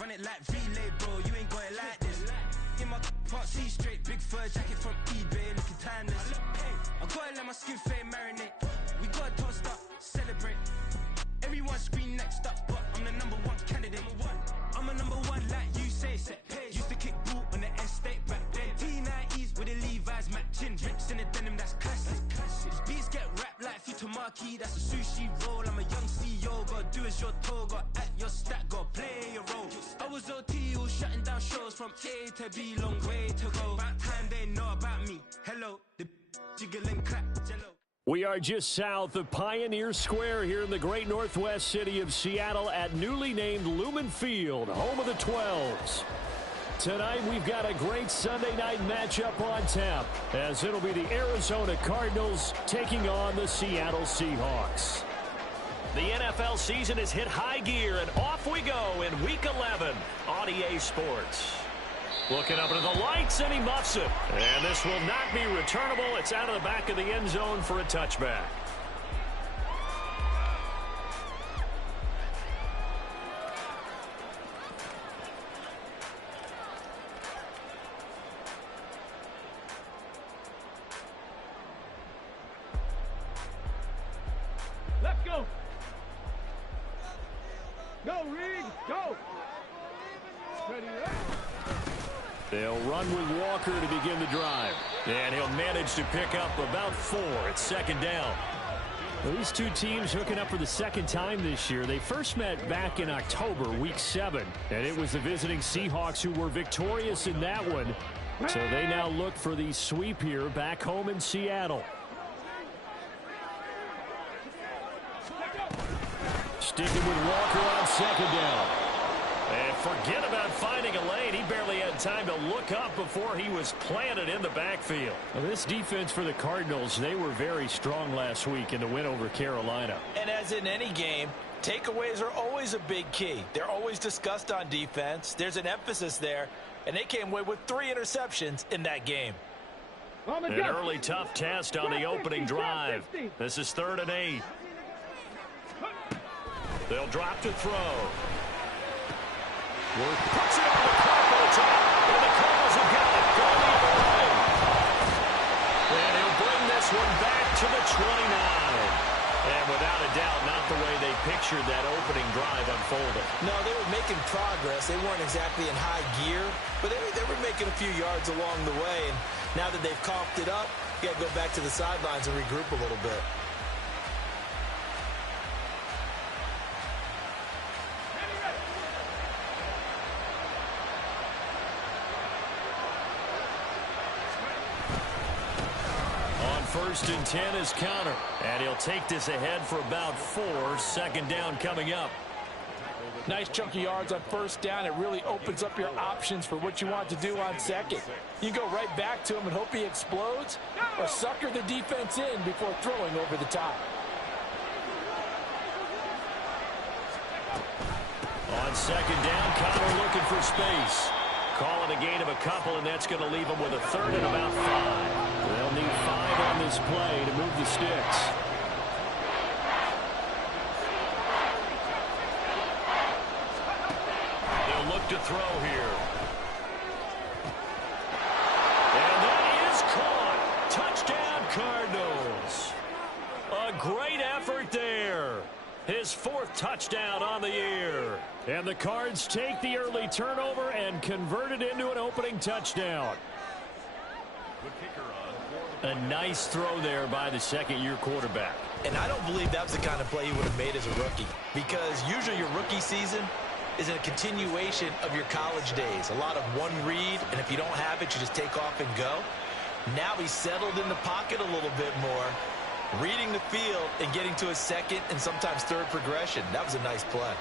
run it like relay, bro. You ain't got it like this. In my part C straight, big fur jacket from eBay, looking timeless. I gotta let my skin fade marinate. We gotta toast up, celebrate. Everyone scream next up, but I'm the #1 candidate. I'm a #1 like you say. Used to kick boot on the estate back then. T90s with the Levi's matching. Rips in the denim, that's classic. These beats get wrapped like Futamaki, that's a sushi roll. I'm a young CEO, gotta do as you're told. Gotta act your stat, gotta play your role. I was OT, all shutting down shows from A to B, long way to go. About time they know about me. Hello, the jiggle and clap, jello. We are just south of Pioneer Square here in the great northwest city of Seattle at newly named Lumen Field, home of the 12s. Tonight we've got a great Sunday night matchup on tap, as it'll be the Arizona Cardinals taking on the Seattle Seahawks. The NFL season has hit high gear, and off we go in Week 11 on EA Sports. Looking up into the lights, and he muffs it. And this will not be returnable. It's out of the back of the end zone for a touchback. Let's go. Go, Reed. Go. Ready, They'll run with Walker to begin the drive. And he'll manage to pick up about 4. It's second down. Well, these two teams hooking up for the second time this year. They first met back in October, Week 7. And it was the visiting Seahawks who were victorious in that one. So they now look for the sweep here back home in Seattle. Sticking with Walker on second down. And forget about finding a lane. He barely had time to look up before he was planted in the backfield. Well, this defense for the Cardinals, they were very strong last week in the win over Carolina. And as in any game, takeaways are always a big key. They're always discussed on defense. There's an emphasis there, and they came away with 3 interceptions in that game. An early tough test on the opening drive. This is 3rd and 8. They'll drop to throw. Worth puts it on the carpet top, and the Cardinals have got it going the other way. And he'll bring this one back to the 29. And without a doubt, not the way they pictured that opening drive unfolding. No, they were making progress. They weren't exactly in high gear, but they were making a few yards along the way. And now that they've coughed it up, you got to go back to the sidelines and regroup a little bit. First and 10 is counter. And he'll take this ahead for about 4. Second down coming up. Nice chunk of yards on first down. It really opens up your options for what you want to do on second. You go right back to him and hope he explodes, or sucker the defense in before throwing over the top. On second down, Connor looking for space. Call it a gain of a couple, and that's going to leave them with a 3rd and about 5. They'll need 5 on this play to move the sticks. They'll look to throw here. And that is caught. Touchdown, Cardinals. A great effort there. His 4th touchdown on the year. And the Cards take the early turnover and convert it into an opening touchdown. A nice throw there by the second-year quarterback. And I don't believe that was the kind of play he would have made as a rookie, because usually your rookie season is a continuation of your college days. A lot of one read, and if you don't have it, you just take off and go. Now he's settled in the pocket a little bit more, reading the field and getting to a second and sometimes third progression. That was a nice play.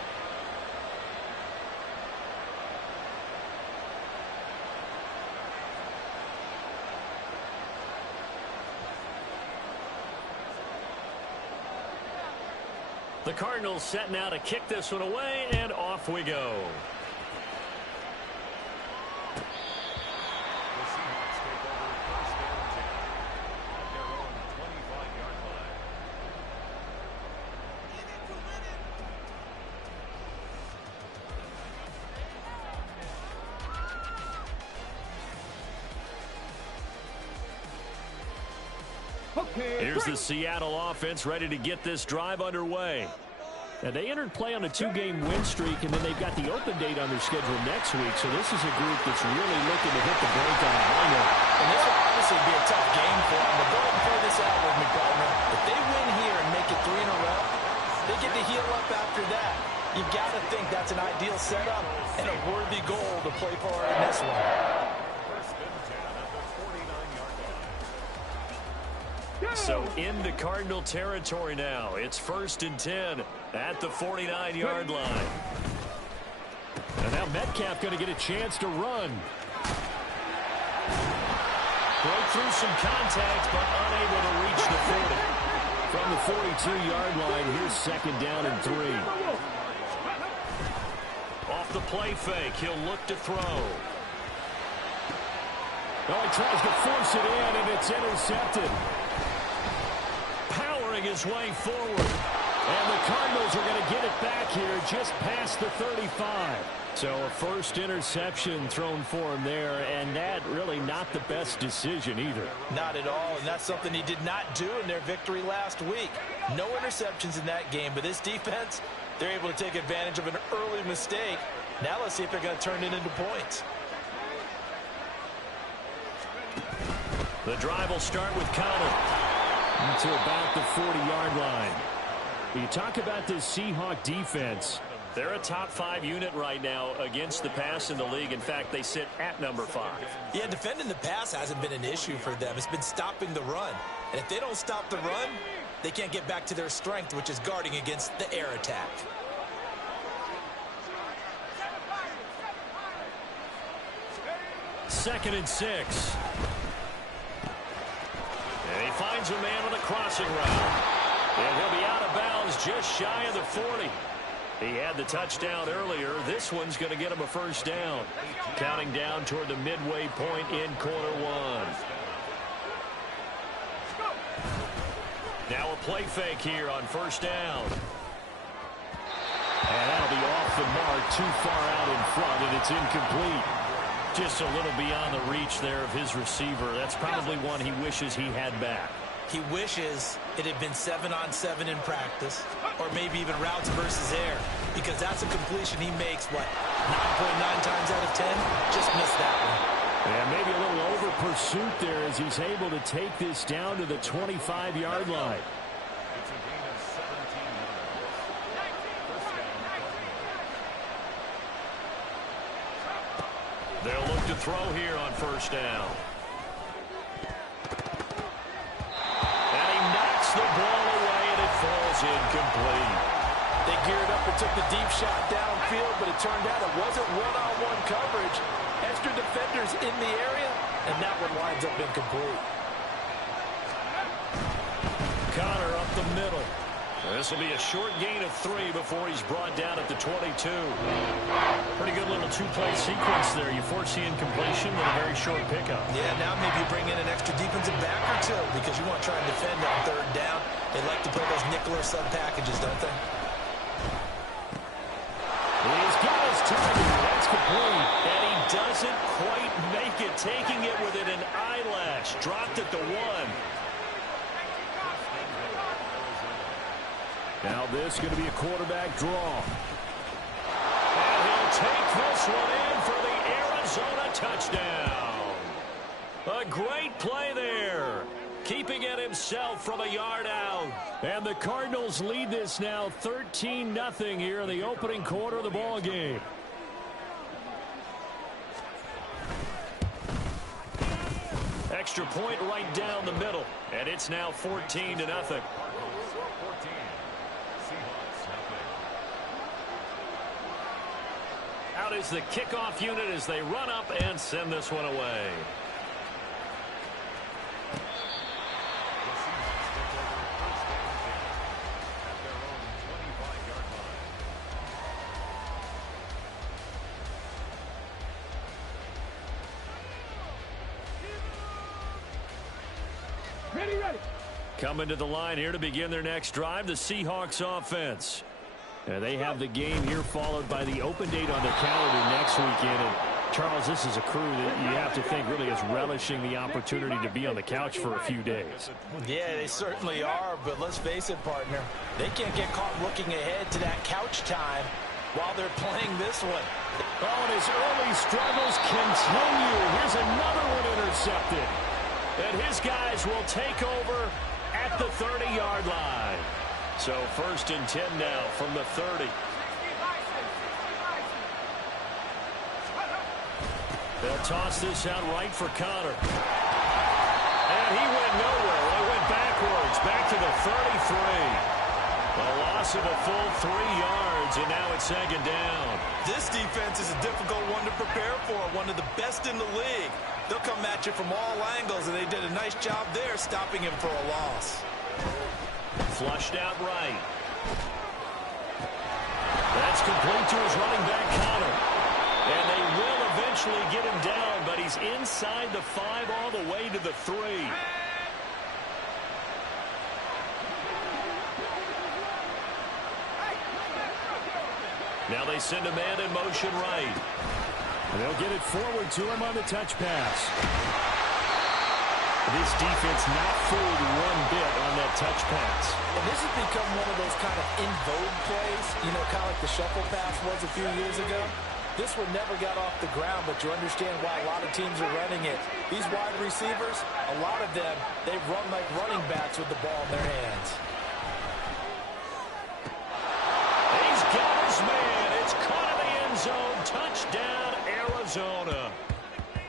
The Cardinals set now to kick this one away, and off we go. Here's the Seattle offense ready to get this drive underway. And they entered play on a 2-game win streak, and then they've got the open date on their schedule next week. So this is a group that's really looking to hit the brake on a high note. And this will obviously be a tough game for them. But go ahead and play this out with me, partner. If they win here and make it 3 in a row, they get to heal up after that. You've got to think that's an ideal setup and a worthy goal to play for in this one. So into Cardinal territory now. It's 1st and 10 at the 49-yard line. And now Metcalf going to get a chance to run. Broke through some contact, but unable to reach the 40. From the 42-yard line, here's 2nd down and 3. Off the play fake, he'll look to throw. Oh, he tries to force it in, and it's intercepted. Powering his way forward. And the Cardinals are going to get it back here just past the 35. So a first interception thrown for him there, and that really not the best decision either. Not at all, and that's something he did not do in their victory last week. No interceptions in that game, but this defense, they're able to take advantage of an early mistake. Now let's see if they're going to turn it into points. The drive will start with Conner to about the 40-yard line. You talk about this Seahawk defense. They're a top 5 unit right now against the pass in the league. In fact, they sit at number 5. Yeah, defending the pass hasn't been an issue for them. It's been stopping the run. And if they don't stop the run, they can't get back to their strength, which is guarding against the air attack. Second and 6. And he finds a man on a crossing route. And he'll be out of bounds just shy of the 40. He had the touchdown earlier. This one's going to get him a first down. Counting down toward the midway point in quarter 1. Now a play fake here on first down. And that'll be off the mark, too far out in front, and it's incomplete. Just a little beyond the reach there of his receiver. That's probably one he wishes he had back. He wishes it had been 7-on-7 in practice, or maybe even routes versus air, because that's a completion he makes, 9.9 times out of 10? Just missed that one. And maybe a little over pursuit there as he's able to take this down to the 25-yard line. They'll look to throw here on first down. And he knocks the ball away, and it falls incomplete. They geared up and took the deep shot downfield, but it turned out it wasn't one-on-one coverage. Extra defenders in the area, and that one winds up incomplete. Conner up the middle. This will be a short gain of 3 before he's brought down at the 22. Pretty good little 2-play sequence there. You force the incompletion and a very short pickup. Yeah, now maybe you bring in an extra defensive back or 2 because you want to try and defend on third down. They like to play those nickel or sub packages, don't they? He's got his target. That's complete. And he doesn't quite make it, taking it within an eyelash. Dropped at the 1. Now this is going to be a quarterback draw. And he'll take this one in for the Arizona touchdown. A great play there. Keeping it himself from a yard out. And the Cardinals lead this now 13-0 here in the opening quarter of the ball game. Extra point right down the middle. And it's now 14-0. Out is the kickoff unit as they run up and send this one away. Ready. Coming to the line here to begin their next drive, the Seahawks offense. And they have the game here followed by the open date on the calendar next weekend. And Charles, this is a crew that you have to think really is relishing the opportunity to be on the couch for a few days. Yeah, they certainly are, but let's face it, partner. They can't get caught looking ahead to that couch time while they're playing this one. Oh, and his early struggles continue. Here's another one intercepted. And his guys will take over at the 30-yard line. So 1st and 10 now from the 30. They'll toss this out right for Connor. And he went nowhere. They went backwards, back to the 33. A loss of a full 3 yards, and now it's 2nd down. This defense is a difficult one to prepare for, one of the best in the league. They'll come at you from all angles, and they did a nice job there stopping him for a loss. Flushed out right. That's complete to his running back, Connor. And they will eventually get him down, but he's inside the 5 all the way to the 3. Now they send a man in motion right. And they'll get it forward to him on the touch pass. This defense not fooled one bit on that touch pass. And this has become one of those kind of in vogue plays, you know, kind of like the shuffle pass was a few years ago. This one never got off the ground, but you understand why a lot of teams are running it. These wide receivers, a lot of them, they run like running backs with the ball in their hands. He's got his man. It's caught in the end zone. Touchdown, Arizona.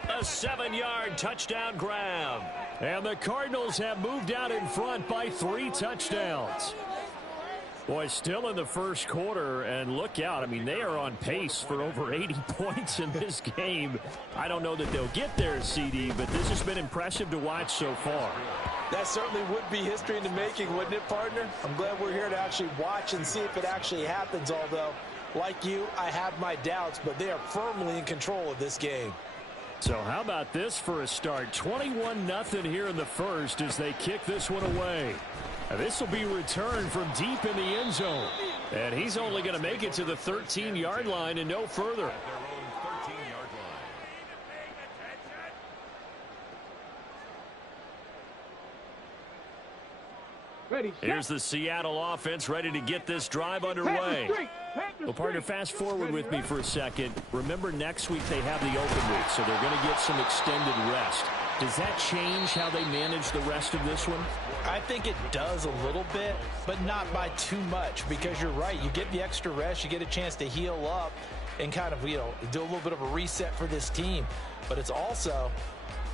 A 7-yard touchdown grab. And the Cardinals have moved out in front by 3 touchdowns. Boy, still in the first quarter, and look out. I mean, they are on pace for over 80 points in this game. I don't know that they'll get there, CD, but this has been impressive to watch so far. That certainly would be history in the making, wouldn't it, partner? I'm glad we're here to actually watch and see if it actually happens, although, like you, I have my doubts, but they are firmly in control of this game. So how about this for a start? 21-0 here in the first as they kick this one away. Now this will be returned from deep in the end zone. And he's only going to make it to the 13-yard line and no further. Here's the Seattle offense ready to get this drive underway. Well, partner, fast forward with me for a second. Remember, next week they have the open week, so they're going to get some extended rest. Does that change how they manage the rest of this one? I think it does a little bit, but not by too much, because you're right. You get the extra rest. You get a chance to heal up and kind of, you know, do a little bit of a reset for this team. But it's also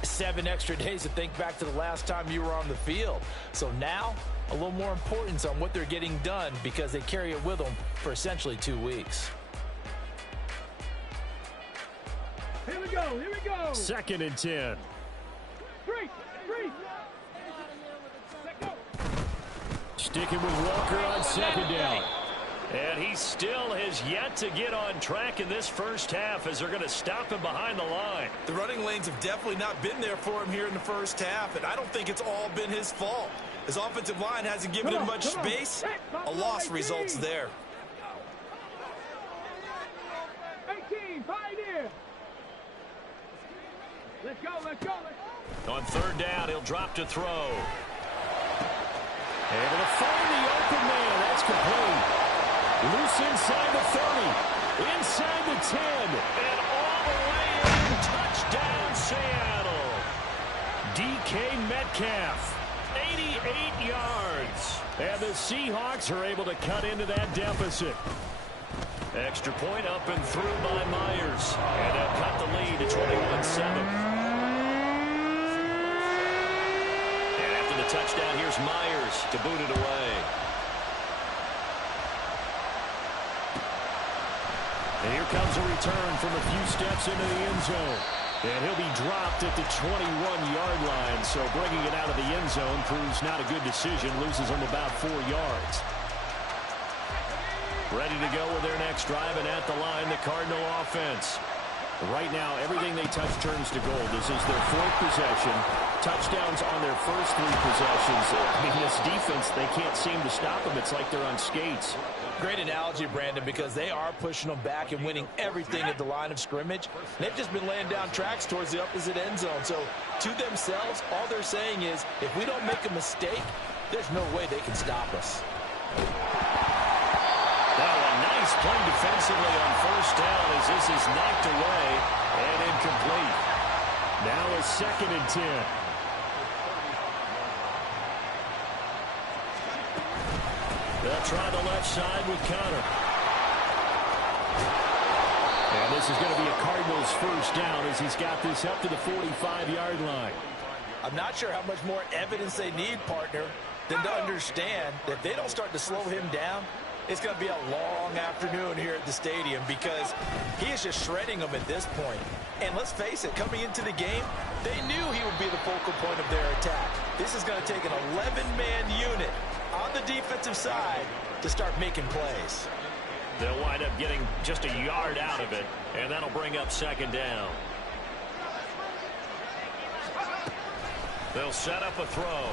7 extra days to think back to the last time you were on the field. So now a little more importance on what they're getting done because they carry it with them for essentially 2 weeks. Here we go. Here we go. 2nd and 10. Three. Let go. Sticking with Walker on 2nd down. And he still has yet to get on track in this first half as they're going to stop him behind the line. The running lanes have definitely not been there for him here in the first half, and I don't think it's all been his fault. His offensive line hasn't given him much space. A loss results there. 18, pioneer. Let's go. On 3rd down, he'll drop to throw. Able to find the open man. That's complete. Loose inside the 30. Inside the 10. And all the way in. Touchdown, Seattle. DK Metcalf. 88 yards. And the Seahawks are able to cut into that deficit. Extra point up and through by Myers. And they'll cut the lead to 21-7. Touchdown, here's Myers to boot it away. And here comes a return from a few steps into the end zone. And he'll be dropped at the 21-yard line. So bringing it out of the end zone proves not a good decision. Loses him about 4 yards. Ready to go with their next drive, and at the line, the Cardinal offense. Right now, everything they touch turns to gold. This is their 4th possession. Touchdowns on their first 3 possessions. I mean, this defense, they can't seem to stop them. It's like they're on skates. Great analogy, Brandon, because they are pushing them back and winning everything at the line of scrimmage. They've just been laying down tracks towards the opposite end zone. So to themselves, all they're saying is, if we don't make a mistake, there's no way they can stop us. Nice play defensively on first down as this is knocked away and incomplete. Now a 2nd and 10. They'll try the left side with Conner. And this is going to be a Cardinals first down as he's got this up to the 45-yard line. I'm not sure how much more evidence they need, partner, than to understand that if they don't start to slow him down, it's going to be a long afternoon here at the stadium because he is just shredding them at this point. And let's face it, coming into the game, they knew he would be the focal point of their attack. This is going to take an 11-man unit on the defensive side to start making plays. They'll wind up getting just a yard out of it, and that'll bring up 2nd down. They'll set up a throw.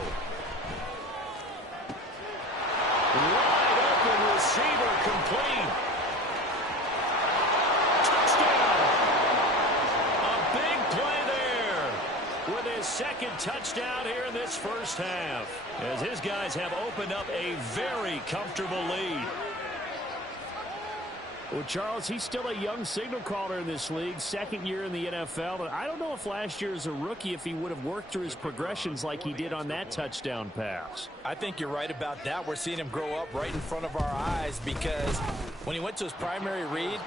Receiver complete. Touchdown. A big play there with his 2nd touchdown here in this first half as his guys have opened up a very comfortable lead. Well, Charles, he's still a young signal caller in this league, 2nd year in the NFL. But I don't know if last year as a rookie, if he would have worked through his progressions like he did on that touchdown pass. I think you're right about that. We're seeing him grow up right in front of our eyes because when he went to his primary read,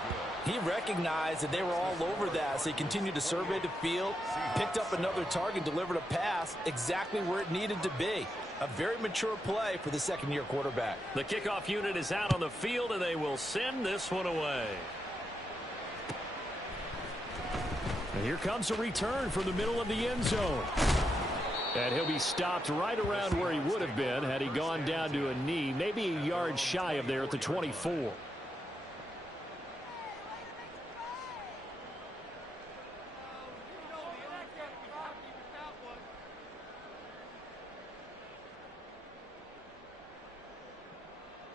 he recognized that they were all over that. So he continued to survey the field, picked up another target, delivered a pass exactly where it needed to be. A very mature play for the 2nd-year quarterback. The kickoff unit is out on the field, and they will send this one away. And here comes a return from the middle of the end zone. And he'll be stopped right around where he would have been had he gone down to a knee, maybe a yard shy of there at the 24.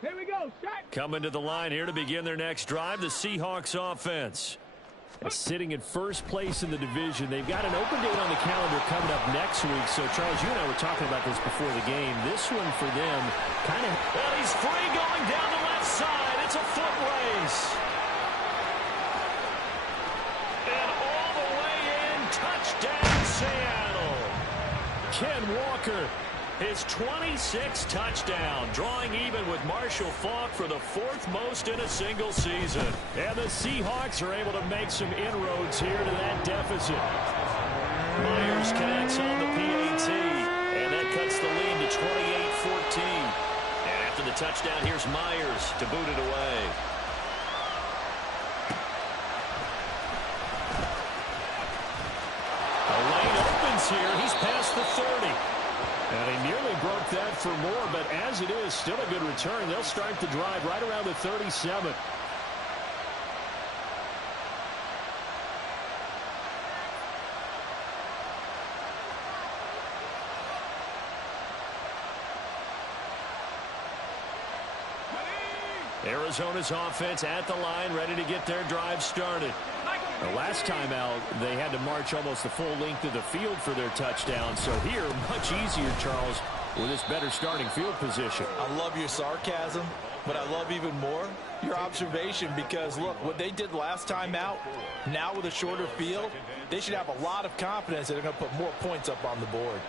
Here we go, Shaq. Coming to the line here to begin their next drive, the Seahawks offense. Sitting in first place in the division. They've got an open date on the calendar coming up next week. So, Charles, you and I were talking about this before the game. This one for them kind of... Well, he's free going down the left side. It's a foot race. And all the way in, touchdown Seattle. Ken Walker. His 26th touchdown, drawing even with Marshall Faulk for the 4th most in a single season. And the Seahawks are able to make some inroads here to that deficit. Myers connects on the PAT, and that cuts the lead to 28-14. And after the touchdown, here's Myers to boot it away. A lane opens here. He's past the 30. And he nearly broke that for more, but as it is, still a good return. They'll start the drive right around the 37. Arizona's offense at the line, ready to get their drive started. The last time out, they had to march almost the full length of the field for their touchdown. So here, much easier, Charles, with this better starting field position. I love your sarcasm, but I love even more your observation because, look, what they did last time out, now with a shorter field, they should have a lot of confidence that they're going to put more points up on the board.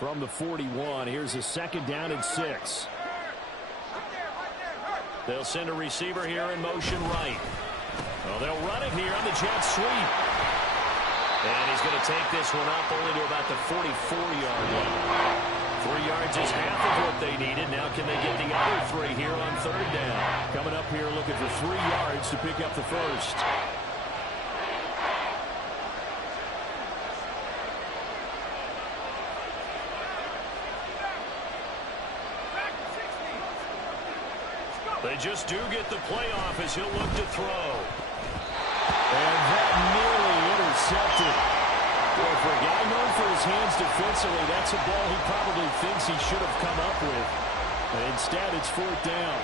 From the 41, here's a 2nd down and 6. They'll send a receiver here in motion right. Well, they'll run it here on the jet sweep. And he's going to take this one up only to about the 44-yard line. 3 yards is half of what they needed. Now can they get the other 3 here on 3rd down? Coming up here looking for 3 yards to pick up the first. They just do get the playoff as he'll look to throw. And that nearly intercepted. Boy, for a guy known for his hands defensively, that's a ball he probably thinks he should have come up with. But instead, it's 4th down.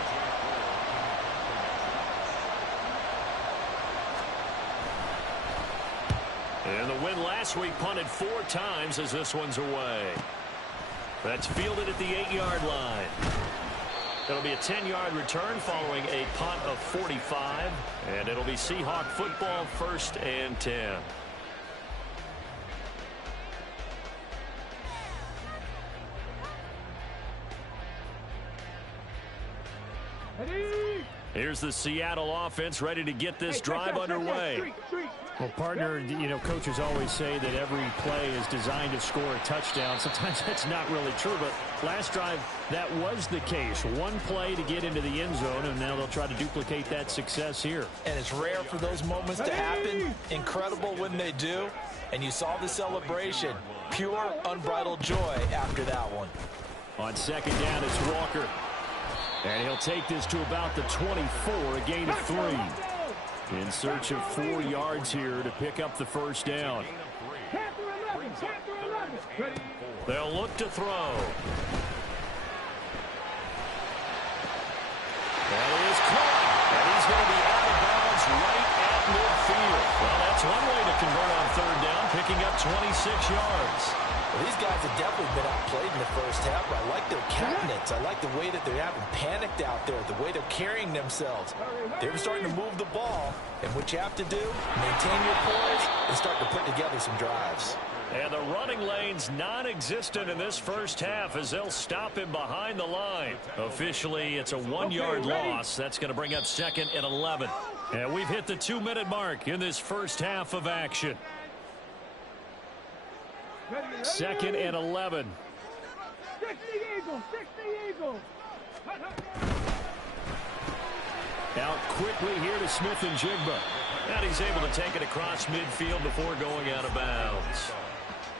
And the win last week punted 4 times as this one's away. That's fielded at the 8-yard line. It'll be a 10-yard return following a punt of 45. And it'll be Seahawk football, 1st and 10. Here's the Seattle offense ready to get this drive underway. Well, partner, you know, coaches always say that every play is designed to score a touchdown. Sometimes that's not really true, but last drive, that was the case. One play to get into the end zone, and now they'll try to duplicate that success here. And it's rare for those moments to happen. Incredible when they do. And you saw the celebration. Pure, unbridled joy after that one. On 2nd down, it's Walker. And he'll take this to about the 24, a gain of 3. In search of 4 yards here to pick up the 1st down. They'll look to throw. That is caught. And he's going to be out of bounds right at midfield. Well, that's one way to convert on 3rd down, picking up 26 yards. Well, these guys have definitely been outplayed in the first half, but I like their countenance. I like the way that they haven't panicked out there, the way they're carrying themselves. They're starting to move the ball, and what you have to do, maintain your poise and start to put together some drives. And the running lane's non-existent in this first half as they'll stop him behind the line. Officially, it's a 1-yard loss. That's going to bring up 2nd and 11. And we've hit the 2-minute mark in this first half of action. 2nd and 11. 60 Eagles, 60 Eagles. Out quickly here to Smith and Jigba. And he's able to take it across midfield before going out of bounds.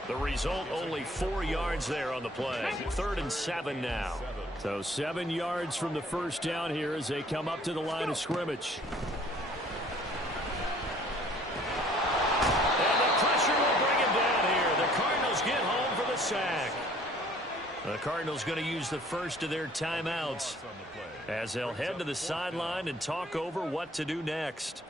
The result, only 4 yards there on the play. 3rd and 7 now. So 7 yards from the 1st down here as they come up to the line of scrimmage. Get home for the sack. The Cardinals going to use the first of their timeouts as they'll head to the sideline and talk over what to do next.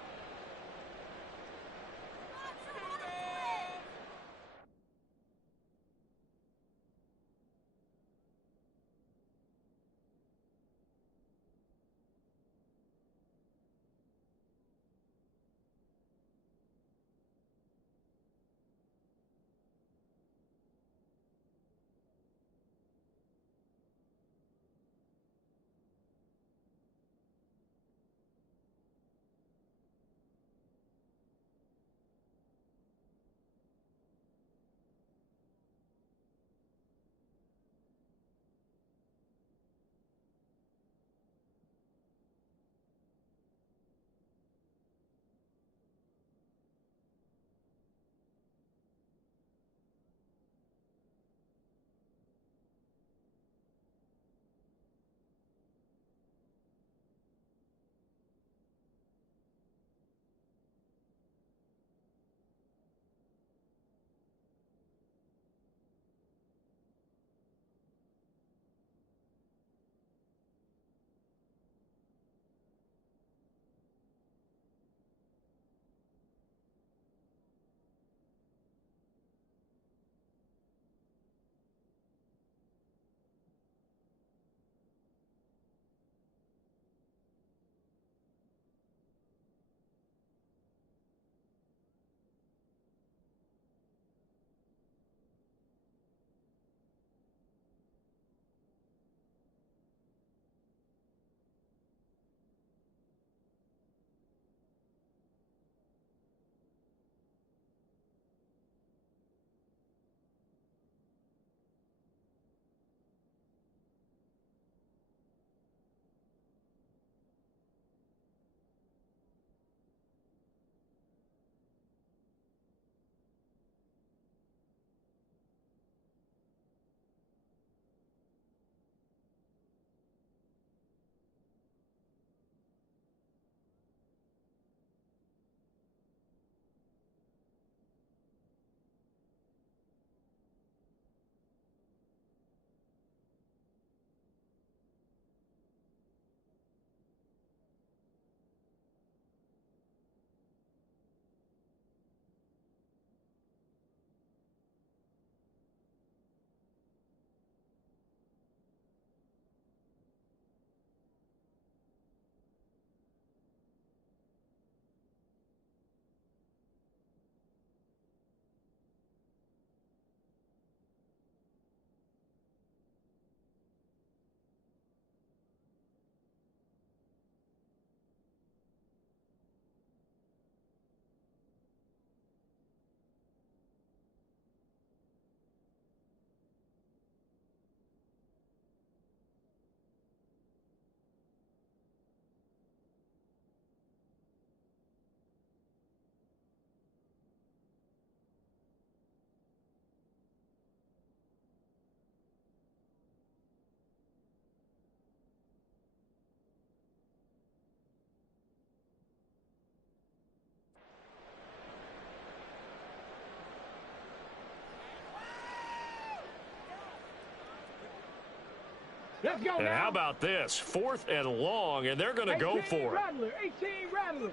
Let's go And now. how about this? 4th and long, and they're going to go for it. Rattler, 18 Rattler.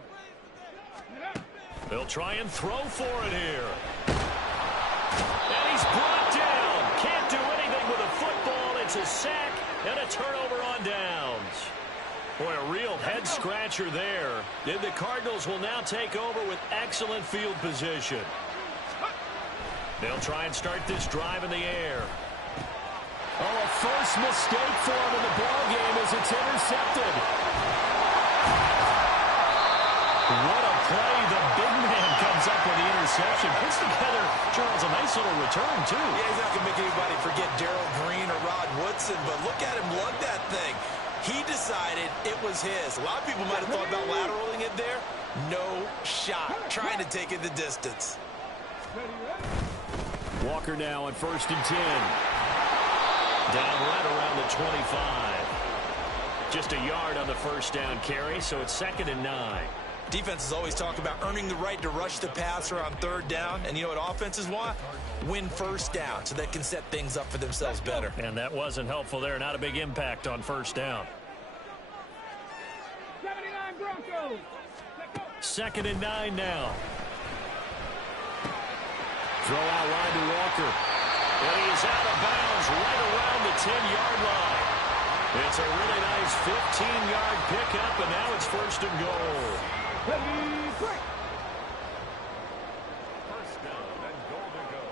They'll try and throw for it here. And he's brought down. Can't do anything with a football. It's a sack and a turnover on downs. Boy, a real head-scratcher there. And the Cardinals will now take over with excellent field position. They'll try and start this drive in the air. Oh, a first mistake for him in the ballgame as it's intercepted. What a play. The big man comes up with the interception. Puts together, Charles, a nice little return, too. Yeah, he's not going to make anybody forget Darrell Green or Rod Woodson, but look at him lug that thing. He decided it was his. A lot of people might have thought about lateraling it there. No shot. Trying to take it the distance. Walker now on 1st and 10. Down right around the 25. Just a yard on the first down carry, so it's 2nd and 9. Defenses always talk about earning the right to rush the passer on 3rd down. And you know what offenses want? Win 1st down so they can set things up for themselves better. And that wasn't helpful there. Not a big impact on 1st down. 79 Broncos. 2nd and 9 now. Throw out line to Walker. And he is out of bounds right around the 10-yard line. It's a really nice 15-yard pickup, and now it's 1st and goal. First down and goal to go.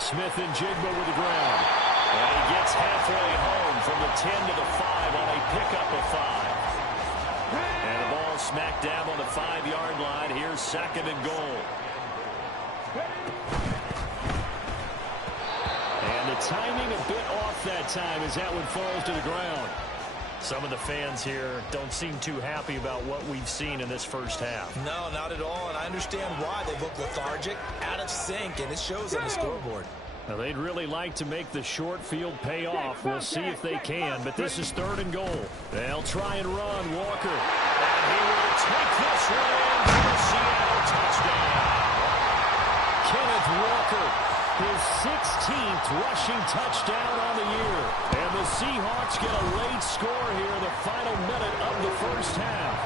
Smith and Jigba with the ground. And he gets halfway home from the 10 to the 5 on a pickup of 5. And the ball smack dab on the 5-yard line. Here's 2nd and goal. And the timing a bit off that time as that one falls to the ground. Some of the fans here don't seem too happy about what we've seen in this first half. No, not at all, and I understand why. They look lethargic, out of sync, and it shows on the scoreboard. Now, they'd really like to make the short field pay off. We'll see if they can, but this is 3rd and goal. They'll try and run. Walker. And he will take this one in for a Seattle touchdown. Kenneth Walker, his 16th rushing touchdown on the year. And the Seahawks get a late score here in the final minute of the first half.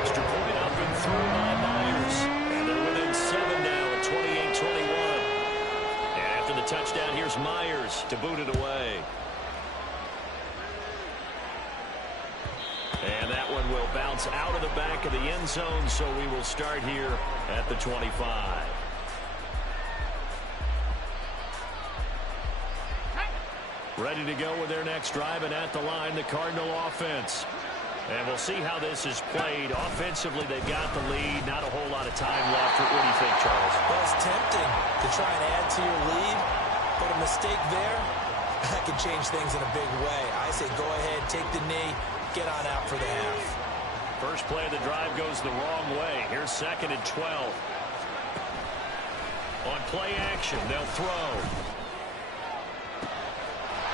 Extra point up and through by Myers. And they're within 7 now at 28-21. The touchdown, here's Myers to boot it away. And that one will bounce out of the back of the end zone, so we will start here at the 25. Ready to go with their next drive, and at the line, the Cardinal offense. And we'll see how this is played. Offensively, they've got the lead. Not a whole lot of time left. What do you think, Charles? Well, it's tempting to try and add to your lead, but a mistake there, that can change things in a big way. I say go ahead, take the knee, get on out for the half. First play of the drive goes the wrong way. Here's 2nd and 12. On play action, they'll throw.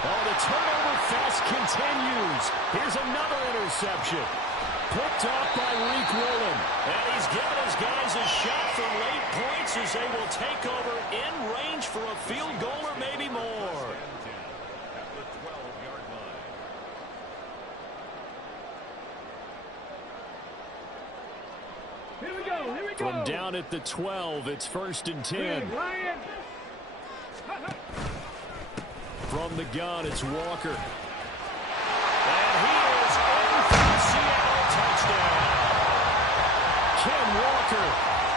Oh, the turnover fest continues. Here's another interception. Picked off by Reek Woolen. And he's given his guys a shot for late points as they will take over in range for a field goal or maybe more. Here we go. Here we go. From down at the 12, it's 1st and 10. Ryan. From the gun, it's Walker. And he is in for the Seattle touchdown. Ken Walker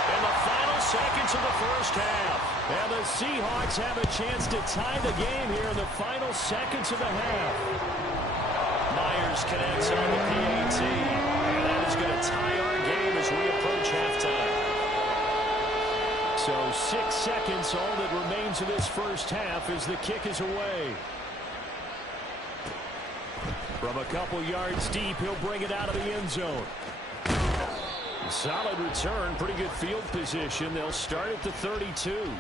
in the final seconds of the first half. And the Seahawks have a chance to tie the game here in the final seconds of the half. Myers connects on the PAT. And that is going to tie our game as we approach halftime. So 6 seconds, all that remains of this first half as the kick is away. From a couple yards deep, he'll bring it out of the end zone. Solid return, pretty good field position. They'll start at the 32.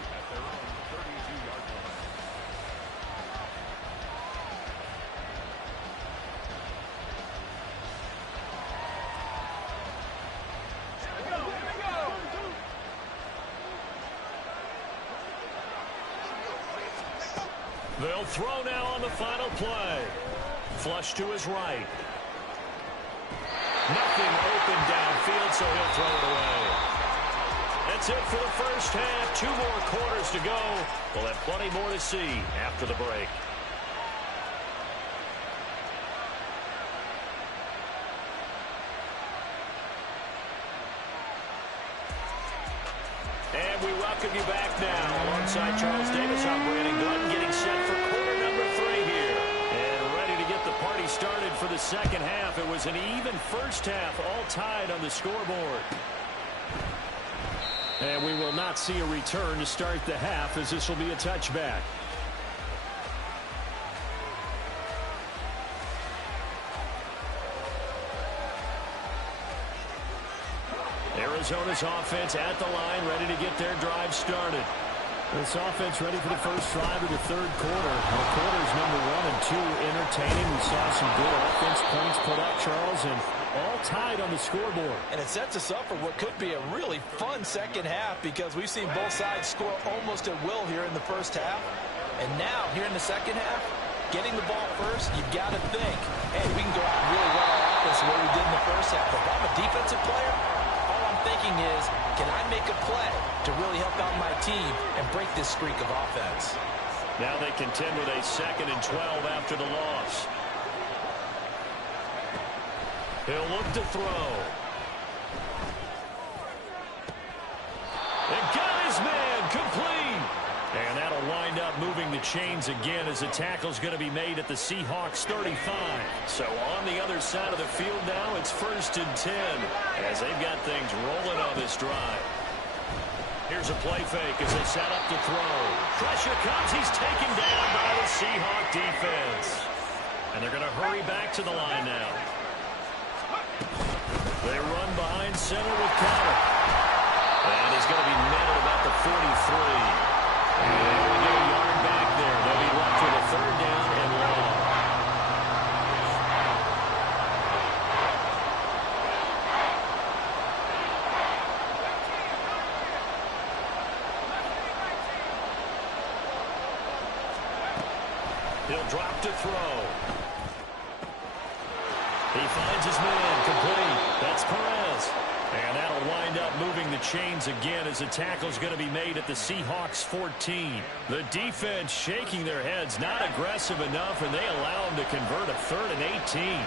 They'll throw now on the final play. Flush to his right. Nothing open downfield, so he'll throw it away. That's it for the first half. 2 more quarters to go. We'll have plenty more to see after the break. And we welcome you back now. Alongside Charles Davis, I'm Brandon Gunn, getting set for quarter number 3 here. And ready to get the party started for the second half. It was an even first half, all tied on the scoreboard. And we will not see a return to start the half, as this will be a touchback. Arizona's offense at the line, ready to get their drive started. This offense ready for the first drive of the third quarter. Quarters number 1 and 2 entertaining. We saw some good offense points put up, Charles, and all tied on the scoreboard. And it sets us up for what could be a really fun second half, because we've seen both sides score almost at will here in the first half. And now, here in the second half, getting the ball first, you've got to think, hey, we can go out and really run our offense the way we did in the first half. If I'm a defensive player, all I'm thinking is, can I make a play to really help out my team and break this streak of offense? Now they contend with a 2nd and 12 after the loss. He'll look to throw. And got his man complete. And that'll wind up moving the chains again, as the tackle's going to be made at the Seahawks 35. So on the other side of the field now, it's 1st and 10, as they've got things rolling on this drive. Here's a play fake as they set up to throw. Pressure comes. He's taken down by the Seahawk defense. And they're going to hurry back to the line now. They run behind center with Conner. And he's going to be met at about the 43. And we get a yard back there. They'll be left with a 3rd down and long. He'll drop to throw. He finds his man complete. That's Perez. And that'll wind up moving the chains again, as the tackle's going to be made at the Seahawks 14. The defense shaking their heads, not aggressive enough, and they allow him to convert a 3rd and 18.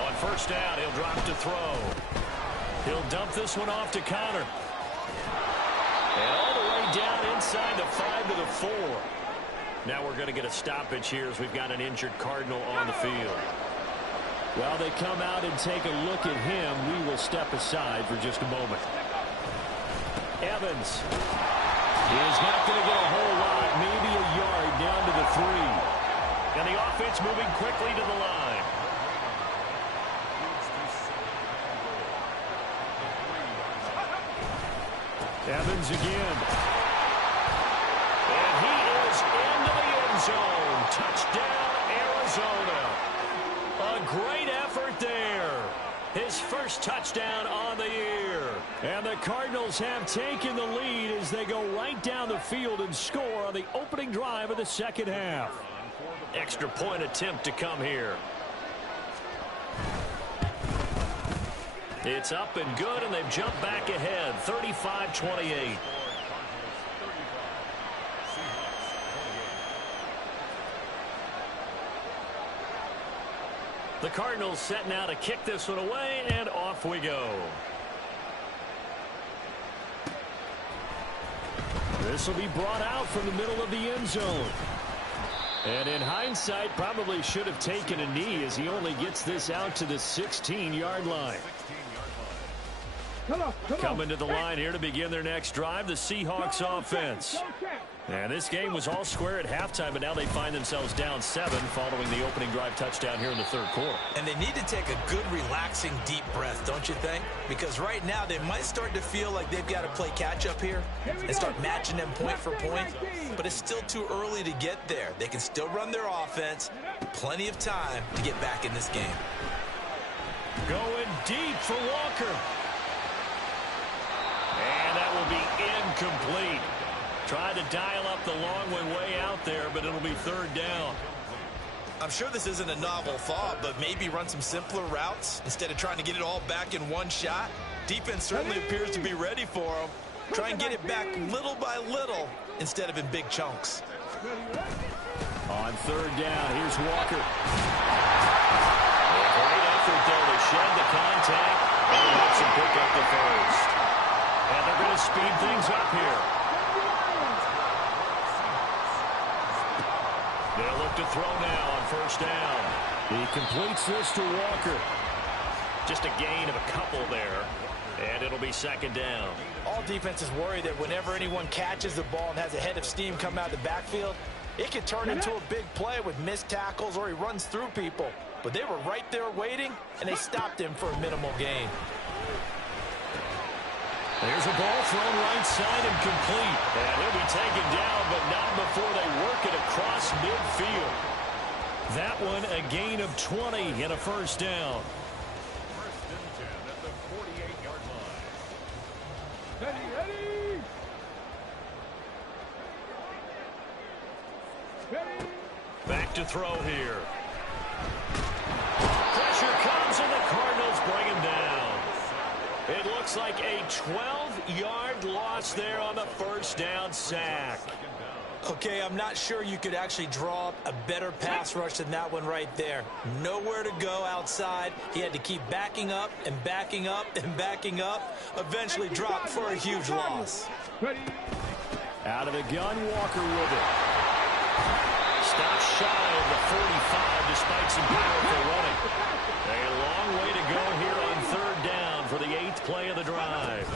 On 1st down, he'll drop to throw. He'll dump this one off to Conner. And all the way down inside the 5 to the 4. Now we're going to get a stoppage here, as we've got an injured Cardinal on the field. While they come out and take a look at him, we will step aside for just a moment. Evans is not going to get a whole lot, maybe a yard down to the 3. And the offense moving quickly to the line. Evans again. And he is into the end zone. Touchdown, Arizona. A great effort there. His first touchdown on the year. And the Cardinals have taken the lead as they go right down the field and score on the opening drive of the second half. Extra point attempt to come here. It's up and good, and they've jumped back ahead, 35-28. The Cardinals set now to kick this one away, and off we go. This will be brought out from the middle of the end zone. And in hindsight, probably should have taken a knee, as he only gets this out to the 16-yard line. Coming to the line here to begin their next drive, the Seahawks offense. And this game was all square at halftime, but now they find themselves down 7 following the opening drive touchdown here in the third quarter. And they need to take a good, relaxing, deep breath, don't you think? Because right now they might start to feel like they've got to play catch-up here and start matching them point for point. But it's still too early to get there. They can still run their offense. Plenty of time to get back in this game. Going deep for Walker. And that will be incomplete. Tried to dial up the long way out there, but it'll be third down. I'm sure this isn't a novel thought, but maybe run some simpler routes instead of trying to get it all back in one shot. Defense certainly appears to be ready for them. Try and get it back little by little instead of in big chunks. On third down, here's Walker. A great effort there to shed the contact. And he helps him pick up the first. And they're going to speed things up here. They'll look to throw now on first down. He completes this to Walker. Just a gain of a couple there. And it'll be second down. All defenses worry that whenever anyone catches the ball and has a head of steam come out of the backfield, it can turn into a big play with missed tackles or he runs through people. But they were right there waiting, and they stopped him for a minimal gain. There's a ball thrown right side and complete. And he'll be taken down, but not before they work it across midfield. That one a gain of 20 and a first down. First and 10 at the 48-yard line. Ready. Back to throw here. Pressure comes, and the Cardinals bring him down. It looks like a 12-yard loss there on the first down sack. Okay, I'm not sure you could actually draw up a better pass rush than that one right there. Nowhere to go outside. He had to keep backing up and backing up and backing up. Eventually dropped for a huge loss. Out of the gun, Walker with it. Stops shy of the 45 despite some powerful running. A long way to go here on third down for the 8th play of the drive.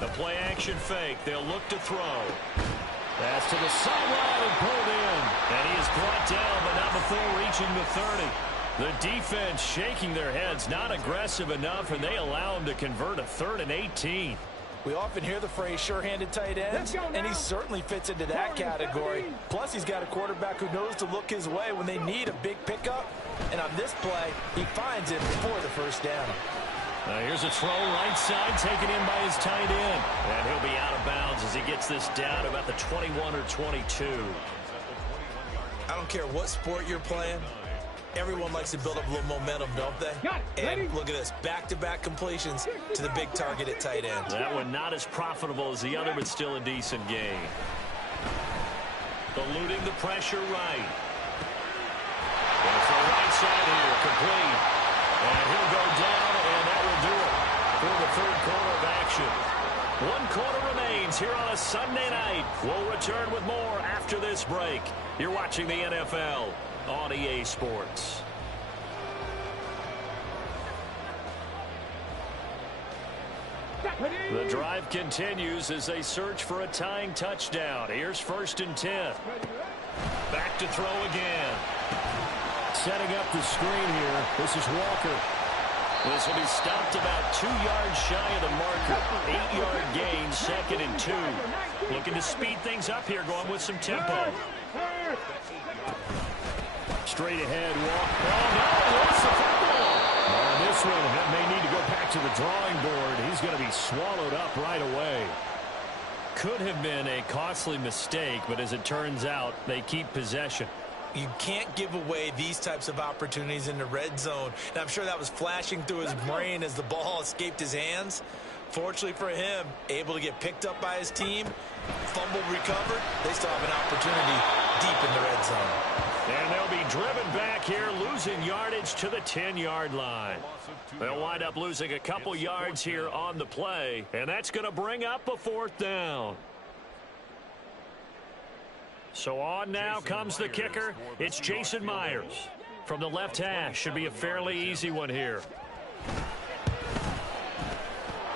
The play action fake. They'll look to throw. Pass to the sideline and pulled in. And he is brought down, but not before reaching the 30. The defense shaking their heads, not aggressive enough, and they allow him to convert a 3rd and 18. We often hear the phrase sure-handed tight ends, and he certainly fits into that category. Plus, he's got a quarterback who knows to look his way when they need a big pickup. And on this play, he finds it before the first down. Here's a throw right side taken in by his tight end. And he'll be out of bounds as he gets this down about the 21 or 22. I don't care what sport you're playing. Everyone likes to build up a little momentum, don't they? And look at this, back-to-back completions to the big target at tight end. That one not as profitable as the other, but still a decent gain. Eluding the pressure right. Going for the right side here, complete. And he'll go down, and that will do it for the third quarter of action. 1 quarter remains here on a Sunday night. We'll return with more after this break. You're watching the NFL on EA Sports. The drive continues as they search for a tying touchdown. Here's 1st and 10. Back to throw again. Setting up the screen here. This is Walker. This will be stopped about 2 yards shy of the marker. 8-yard gain, 2nd and 2. Looking to speed things up here, going with some tempo. Straight ahead, Walker. Oh, no, lost the football. On this one, that may need to go back to the drawing board. He's going to be swallowed up right away. Could have been a costly mistake, but as it turns out, they keep possession. You can't give away these types of opportunities in the red zone. And I'm sure that was flashing through his brain as the ball escaped his hands. Fortunately for him, able to get picked up by his team, fumble recovered. They still have an opportunity deep in the red zone. And they'll be driven back here, losing yardage to the 10-yard line. They'll wind up losing a couple yards here on the play, and that's going to bring up a 4th down. So on now comes the kicker. It's Jason Myers. From the left hash, should be a fairly easy one here.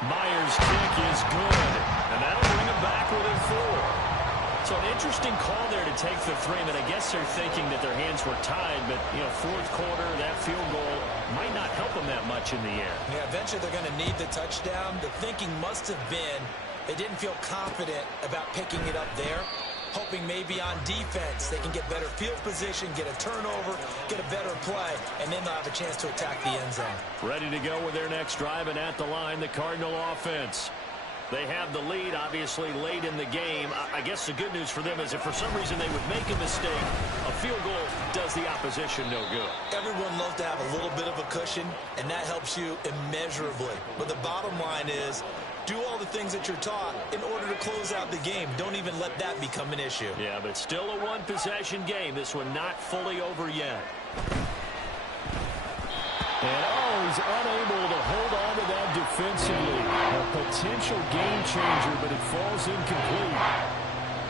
Myers' kick is good, and that'll bring him back within 4. So an interesting call there to take the 3. I guess they're thinking that their hands were tied, but, fourth quarter, that field goal might not help them that much in the air. Yeah, eventually they're going to need the touchdown. The thinking must have been they didn't feel confident about picking it up there, hoping maybe on defense they can get better field position, get a turnover, get a better play, and then they'll have a chance to attack the end zone. Ready to go with their next drive, and at the line, the Cardinal offense. They have the lead, obviously, late in the game. I guess the good news for them is if for some reason they would make a mistake, a field goal does the opposition no good. Everyone loves to have a little bit of a cushion, and that helps you immeasurably. But the bottom line is, do all the things that you're taught in order to close out the game. Don't even let that become an issue. Yeah, but still a one-possession game. This one not fully over yet. And he's unable to hold on to that defensively. A potential game changer, but it falls incomplete.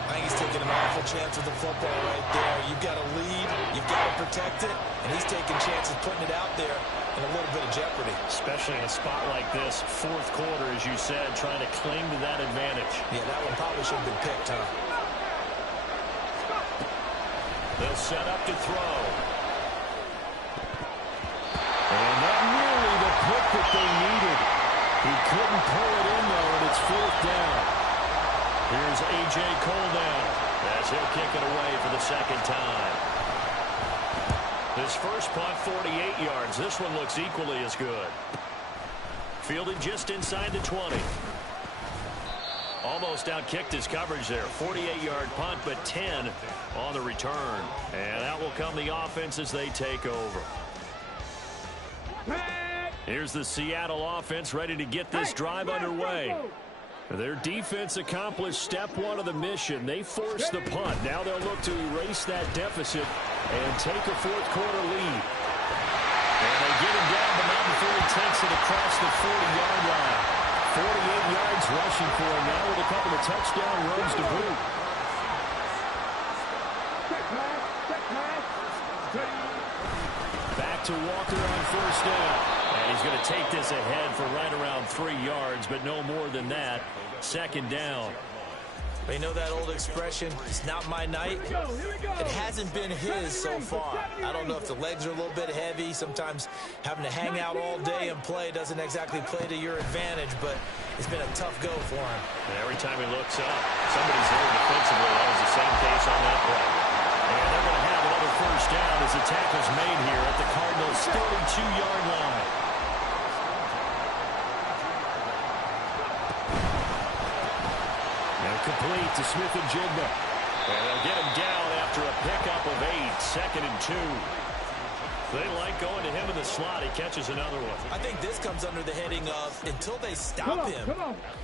I think he's taking an awful chance with the football right there. You've got to lead, you've got to protect it, and he's taking chances putting it out there in a little bit of jeopardy. Especially in a spot like this, fourth quarter, as you said, trying to cling to that advantage. Yeah, that one probably should have been picked, huh? They'll set up to throw. And not nearly the pick that they needed. He couldn't pull it in, though, and it's fourth down. Here's A.J. Cole down as he'll kick it away for the second time. His first punt, 48 yards. This one looks equally as good. Fielded just inside the 20. Almost outkicked his coverage there. 48-yard punt, but 10 on the return. And out will come the offense as they take over. Here's the Seattle offense ready to get this drive underway. Their defense accomplished step one of the mission. They forced the punt. Now they'll look to erase that deficit and take a fourth quarter lead. And they get him down, but not before he takes it across the 40-yard line. 48 yards rushing for him now with a couple of touchdown runs to boot. Back to Walker on first down. And he's going to take this ahead for right around 3 yards, but no more than that. Second down. You know that old expression, it's not my night? It hasn't been his so far. I don't know if the legs are a little bit heavy. Sometimes having to hang out all day and play doesn't exactly play to your advantage, but it's been a tough go for him. And every time he looks up, somebody's there defensively. That was the same case on that play. And they're going to have another first down as the tackle's made here at the Cardinals' 32-yard line. Complete to Smith-Njigba. And they'll get him down after a pickup of 8, 2nd and 2. They like going to him in the slot. He catches another one. I think this comes under the heading of until they stop him,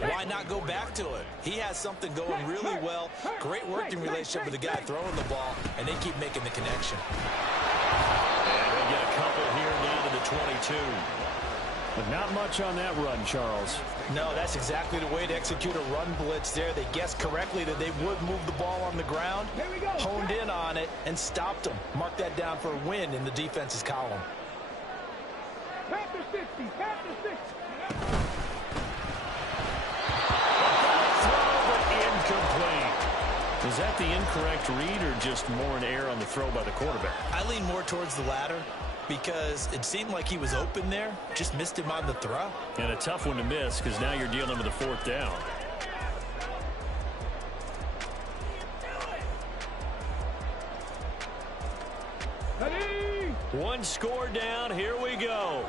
why not go back to it? He has something going really well. Great working relationship with the guy throwing the ball, and they keep making the connection. And they get a couple here down to the 22. But not much on that run, Charles. No, that's exactly the way to execute a run blitz there. They guessed correctly that they would move the ball on the ground, honed in on it, and stopped them. Mark that down for a win in the defense's column. Panther 60, Panther 60. Throw, but incomplete. Was that the incorrect read or just more an error on the throw by the quarterback? I lean more towards the latter, because it seemed like he was open there, just missed him on the throw. And a tough one to miss because now you're dealing with a fourth down. One score down, here we go.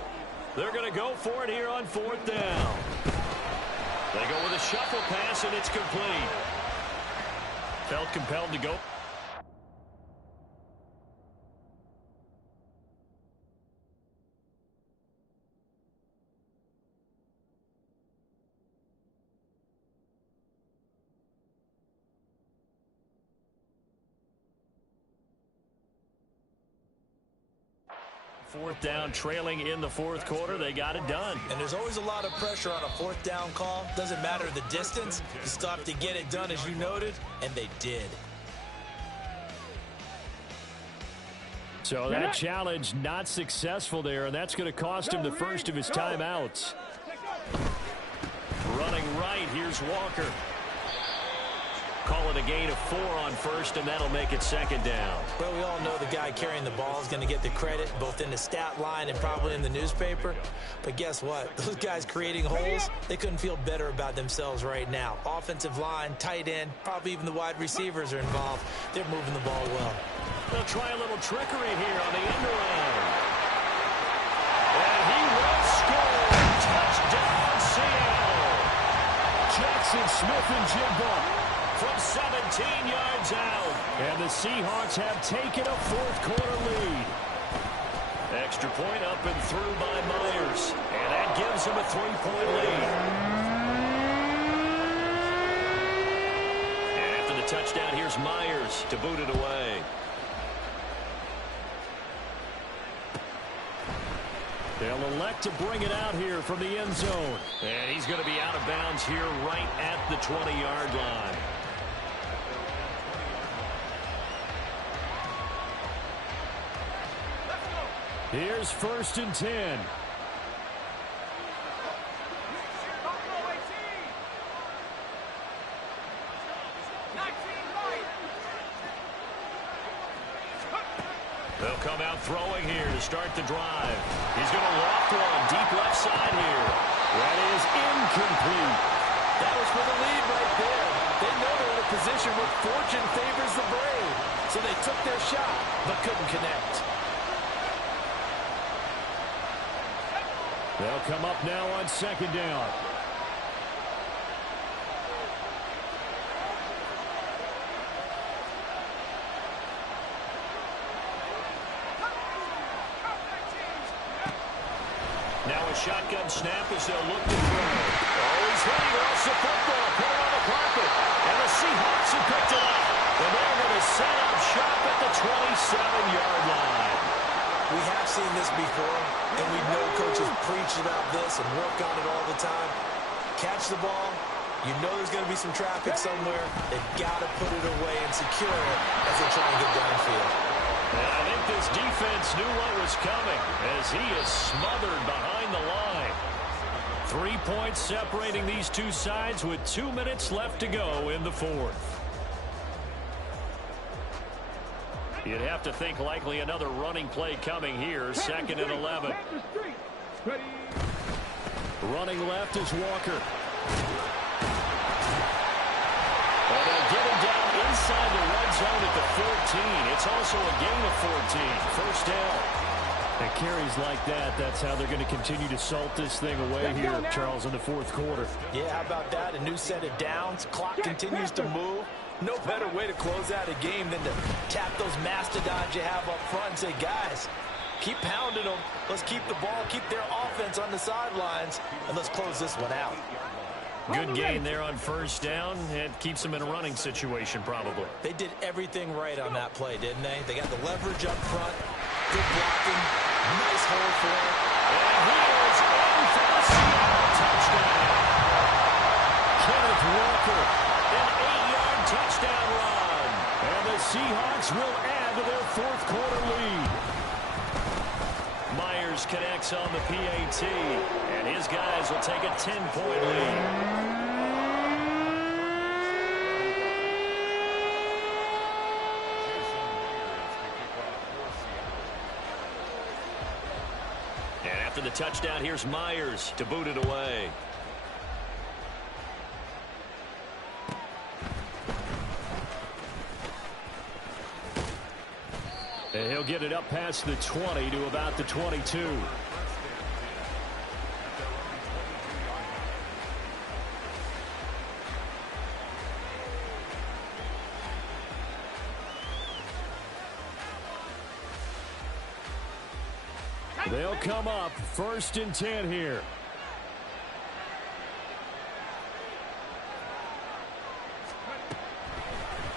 They're going to go for it here on fourth down. They go with a shuffle pass and it's complete. Felt compelled to go. Fourth down, trailing in the fourth quarter. They got it done. And there's always a lot of pressure on a fourth down call. Doesn't matter the distance. You still have to get it done, as you noted, and they did. So that challenge not successful there, and that's going to cost him the first of his timeouts. Looking right, here's Walker. Call it a gain of 4 on first, and that'll make it second down. Well, we all know the guy carrying the ball is going to get the credit, both in the stat line and probably in the newspaper. But guess what? Those guys creating holes, they couldn't feel better about themselves right now. Offensive line, tight end, probably even the wide receivers are involved. They're moving the ball well. They'll try a little trickery here on the end around. And he will score. Touchdown, Seattle. Jackson Smith-Njigba from 17 yards out. And the Seahawks have taken a fourth-quarter lead. Extra point up and through by Myers. And that gives him a 3-point lead. And after the touchdown, here's Myers to boot it away. They'll elect to bring it out here from the end zone. And he's going to be out of bounds here right at the 20-yard line. Here's 1st and 10. They'll come out throwing here to start the drive. He's going to loft one deep left side here. That is incomplete. That was for the lead right there. They know they're in a position where fortune favors the brave. So they took their shot, but couldn't connect. They'll come up now on 2nd down. Now a shotgun snap as they'll look to throw. Oh, he's hitting off the football. Put it on the carpet. And the Seahawks have picked it up. And they're going to set up shop at the 27-yard line. We have seen this before, and we know coaches preach about this and work on it all the time. Catch the ball. You know there's going to be some traffic somewhere. They've got to put it away and secure it as they try and get downfield. And I think this defense knew what was coming as he is smothered behind the line. 3 points separating these two sides with 2 minutes left to go in the fourth. You'd have to think likely another running play coming here. 2nd and 11. Running left is Walker. Well, they'll get him down inside the red zone at the 14. It's also a gain of 14. First down. And carries like that, that's how they're going to continue to salt this thing away here, Charles, in the fourth quarter. Yeah, how about that? A new set of downs. Clock continues to move. No better way to close out a game than to tap those mastodons you have up front and say, guys, keep pounding them. Let's keep the ball, keep their offense on the sidelines, and let's close this one out. Good gain there on first down. It keeps them in a running situation probably. They did everything right on that play, didn't they? They got the leverage up front. Good blocking. Nice hold for it. And he is in for the Seattle touchdown. Kenneth Walker. An 8-yard touchdown run. And the Seahawks will add to their fourth quarter lead. Myers connects on the PAT, and his guys will take a 10-point lead. And after the touchdown, here's Myers to boot it away. And he'll get it up past the 20 to about the 22. They'll come up 1st and 10 here.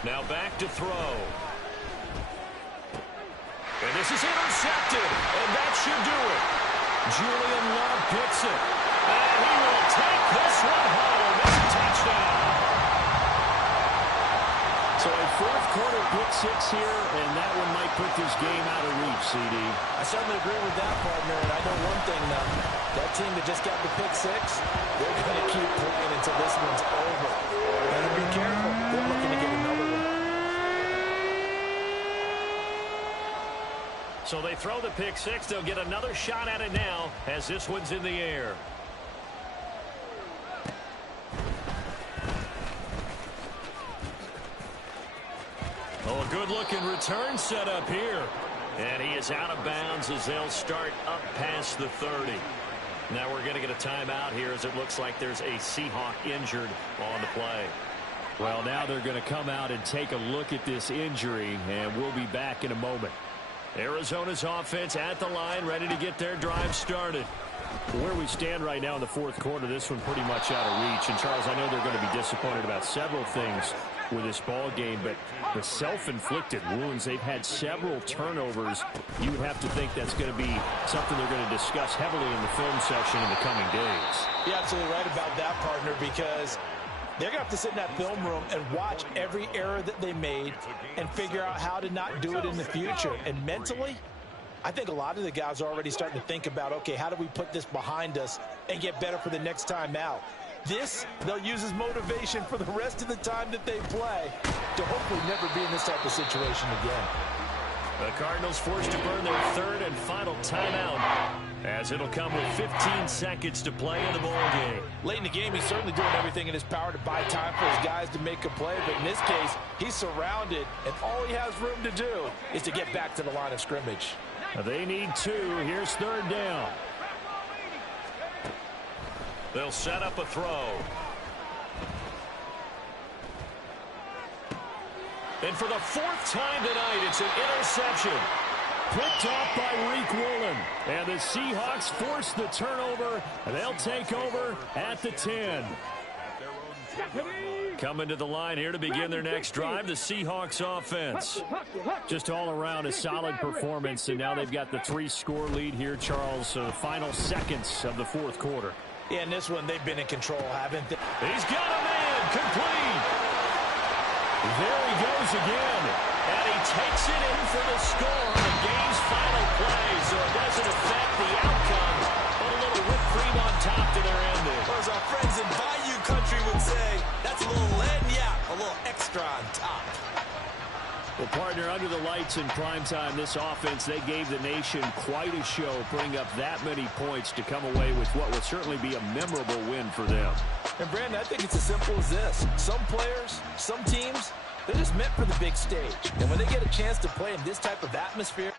Now back to throw. And this is intercepted, and that should do it. Julian Love gets it. And he will take this one home. It's a touchdown. So a fourth quarter pick six here, and that one might put this game out of reach, CD. I certainly agree with that, partner, and I know one thing now. That team that just got the pick six, they're going to keep playing until this one's over. Better be careful. They're looking to get another one. So they throw the pick six. They'll get another shot at it now as this one's in the air. Oh, a good-looking return set up here. And he is out of bounds as they'll start up past the 30. Now we're going to get a timeout here as it looks like there's a Seahawk injured on the play. Well, now they're going to come out and take a look at this injury, and we'll be back in a moment. Arizona's offense at the line, ready to get their drive started. Where we stand right now in the fourth quarter, this one pretty much out of reach. And, Charles, I know they're going to be disappointed about several things with this ball game, but the self-inflicted wounds, they've had several turnovers. You would have to think that's going to be something they're going to discuss heavily in the film section in the coming days. You're absolutely right about that, partner, because they're going to have to sit in that film room and watch every error that they made and figure out how to not do it in the future. And mentally, I think a lot of the guys are already starting to think about, okay, how do we put this behind us and get better for the next time out? This, they'll use as motivation for the rest of the time that they play to hopefully never be in this type of situation again. The Cardinals forced to burn their third and final timeout as it'll come with 15 seconds to play in the ball game. Late in the game, he's certainly doing everything in his power to buy time for his guys to make a play, but in this case, he's surrounded, and all he has room to do is to get back to the line of scrimmage. They need two. Here's third down. They'll set up a throw. And for the fourth time tonight, it's an interception. Picked off by Reek Woolen. And the Seahawks force the turnover. They'll take over at the 10. Coming to the line here to begin their next drive, the Seahawks offense. Just all around a solid performance, and now they've got the 3-score lead here, Charles. So the final seconds of the fourth quarter. Yeah, in this one, they've been in control, haven't they? He's got a man, complete. There he goes again. And he takes it in for the score on the game's final play, so it doesn't affect the outcome, but a little whipped cream on top to their ending. Or as our friends in Bayou Country would say, that's a little lagniappe, a little extra on top. Well, partner, under the lights in primetime, this offense, they gave the nation quite a show, putting up that many points to come away with what would certainly be a memorable win for them. And, Brandon, I think it's as simple as this. Some players, some teams, they're just meant for the big stage. And when they get a chance to play in this type of atmosphere,